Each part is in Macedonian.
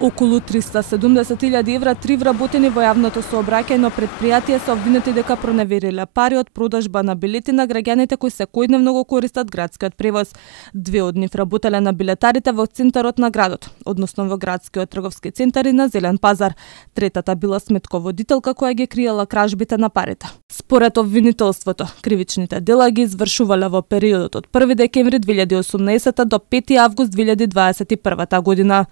Околу 370.000 евра три вработени во јавното сообраќајно предпријатие се обвинети дека проневериле пари од продажба на билети на граѓаните кои секојдневно го користат градскиот превоз. Две од нив работеле на билетарите во центарот на градот, односно во градскиот трговски центар и на Зелен пазар. Третата била сметководителка која ги криела кражбите на парите. Според обвинителството, кривичните дела ги извршувале во периодот од 1 декември 2018 до 5 август 2021 година.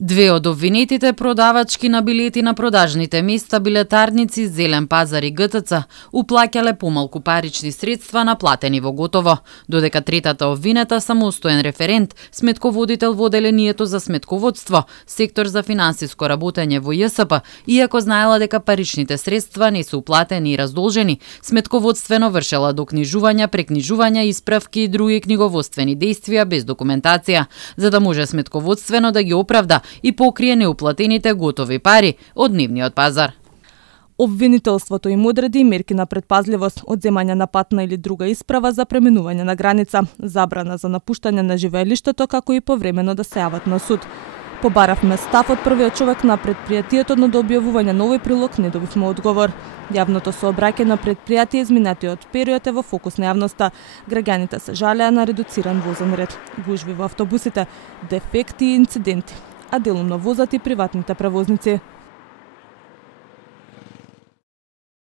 Две од обвинетите продавачки на билети на продажните места, билетарници, Зелен пазар и ГТЦ, уплаќале помалку парични средства наплатени во готово, додека третата обвинета, самостоен референт, сметководител во оделението за сметководство, сектор за финансиско работење во ЈСП, иако знаела дека паричните средства не се уплатени и раздолжени, сметководствено вршела докнижувања, прекнижувања, исправки и други книговодствени дејствија без документација, за да може сметководствено да ги оправда и покрие неуплатените готови пари од нивниот пазар. Обвинителството им одреди мерки на предпазливост, одземање на патна или друга исправа за преминување на граница, забрана за напуштање на живеелиштето, како и повремено да се јават на суд. Побаравме став од првиот човек на предпријатието, но до објавување на овој прилог не добивме одговор. Јавното сообраќајно предпријатие изминатиот период е во фокус на јавноста. Граѓаните се жалеа на редуциран возен ред, гужви во автобусите, дефекти и инциденти, а делумно возат и приватните превозници.